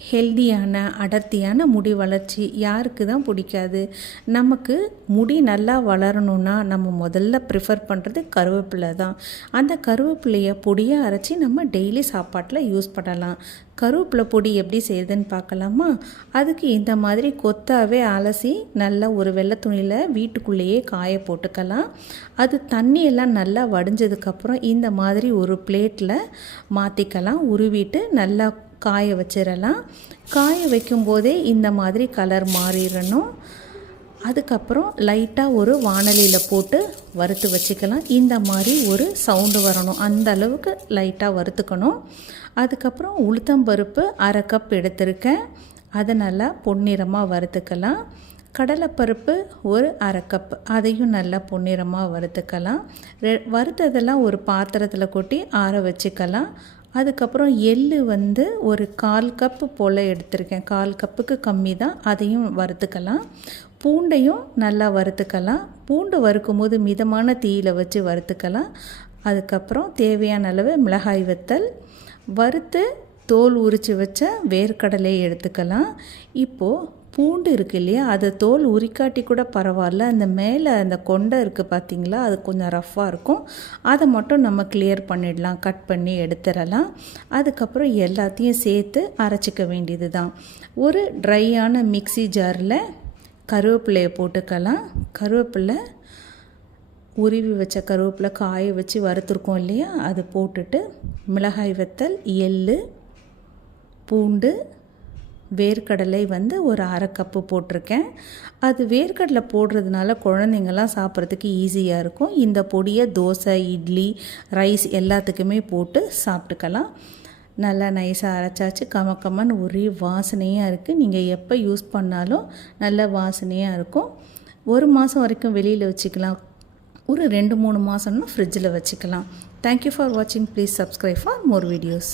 ஹெல்தியான அடர்த்தியான முடி வளர்ச்சி யாருக்கு தான் பிடிக்காது? நமக்கு முடி நல்லா வளரணும்னா நம்ம முதல்ல ப்ரிஃபர் பண்ணுறது கருவேப்பிலை தான். அந்த கருவேப்பிலையை பொடியாக அரைச்சி நம்ம டெய்லி சாப்பாட்டில் யூஸ் பண்ணலாம். கருவேப்பிலை பொடி எப்படி செய்யுதுன்னு பார்க்கலாமா? அதுக்கு இந்த மாதிரி கொத்தாவே அலசி நல்லா ஒரு வெள்ளை துணியில் வீட்டுக்குள்ளேயே காய போட்டுக்கலாம். அது தண்ணியெல்லாம் நல்லா வடிஞ்சதுக்கப்புறம் இந்த மாதிரி ஒரு பிளேட்டில் மாற்றிக்கலாம் உருவிட்டு நல்லா காய வச்சிடலாம். காய வைக்கும்போதே இந்த மாதிரி கலர் மாறிடணும். அதுக்கப்புறம் லைட்டாக ஒரு வானலியில் போட்டு வறுத்து வச்சுக்கலாம். இந்த மாதிரி ஒரு சவுண்டு வரணும். அந்த அளவுக்கு லைட்டாக வறுத்துக்கணும். அதுக்கப்புறம் உளுத்தம்பருப்பு அரை கப் எடுத்திருக்கேன். அதை நல்லா பொன்னிறமாக வறுத்துக்கலாம். கடலைப்பருப்பு ஒரு அரை கப் அதையும் நல்லா பொன்னிறமாக வறுத்துக்கலாம். ரெ வறுத்ததெல்லாம் ஒரு பாத்திரத்தில் கொட்டி ஆற வச்சுக்கலாம். அதுக்கப்புறம் எள் வந்து ஒரு கால் கப்பு போல் எடுத்திருக்கேன். கால் கப்புக்கு கம்மி தான். அதையும் வறுத்துக்கலாம். பூண்டையும் நல்லா வறுத்துக்கலாம். பூண்டு வறுக்கும் போது மிதமான தீயில் வச்சு வறுத்துக்கலாம். அதுக்கப்புறம் தேவையான அளவு மிளகாய் வத்தல். வறுத்து தோல் உரித்து வச்ச வேர்க்கடலையை எடுத்துக்கலாம். இப்போது பூண்டு இருக்கு இல்லையா? அதை தோல் உரிக்காட்டி கூட பரவாயில்ல. அந்த மேலே அந்த கொண்டை இருக்குது பார்த்தீங்களா அது கொஞ்சம் ரஃப்பாக இருக்கும். அதை மட்டும் நம்ம கிளியர் பண்ணிடலாம். கட் பண்ணி எடுத்துடலாம். அதுக்கப்புறம் எல்லாத்தையும் சேர்த்து அரைச்சிக்க வேண்டியது தான் ஒரு ட்ரையான மிக்சி ஜாரில் கருவேப்பிலையை போட்டுக்கலாம். கருவேப்பிலை உருவி வச்ச கருவேப்பிலை காய வச்சு வறுத்துருக்கோம் இல்லையா? அது போட்டுட்டு மிளகாய் வத்தல் எள் பூண்டு வேர்க்கடலை வந்து ஒரு அரை கப்பு போட்டிருக்கேன். அது வேர்க்கடலை போடுறதுனால குழந்தைங்கள்லாம் சாப்பிட்றதுக்கு ஈஸியாக இருக்கும். இந்த பொடியை தோசை இட்லி ரைஸ் எல்லாத்துக்குமே போட்டு சாப்பிட்டுக்கலாம். நல்லா நைஸாக அரைச்சாச்சு. கமக்கமன் ஒரே வாசனையாக இருக்குது நீங்கள் எப்போ யூஸ் பண்ணாலும் நல்ல வாசனையாக இருக்கும். ஒரு மாதம் வரைக்கும் வெளியில் வச்சுக்கலாம். ஒரு ரெண்டு மூணு மாதம்னா ஃப்ரிட்ஜில் வச்சுக்கலாம். தேங்க்யூ ஃபார் வாட்சிங் please subscribe for more videos